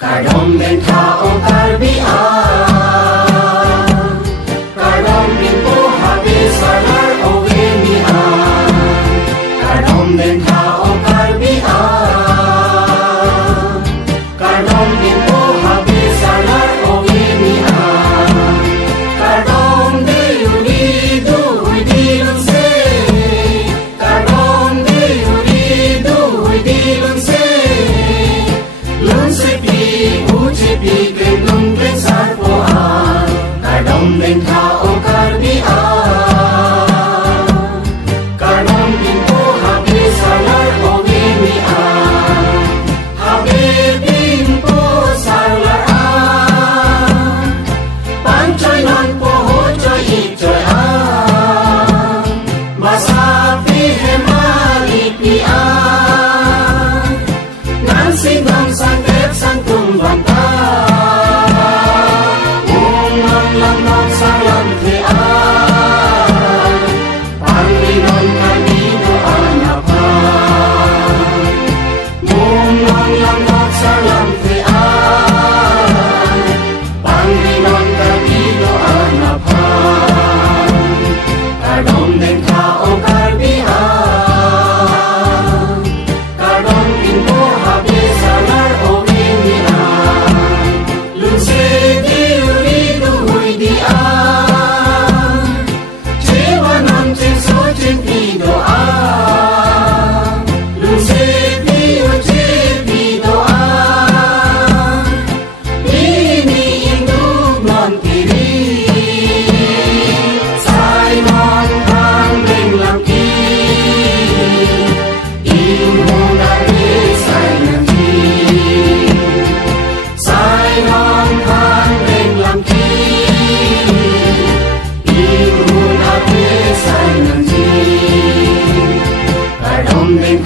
Kadom ben tao karbia, kadom bin po habis salar ovenia. Kadom ben tao karbia, kadom bin po habis salar ovenia. Kadom de uridu idilun se, kadom de uridu idilun se, lun se Uji gendong ben sarpoan, kadom ben tao karbia, kadom bin po habis salar ovenia, habis bin po salar pancoy non po hocoy icoy masapi hemalipian, nan singong sangkep sangtung banta. Kadom ben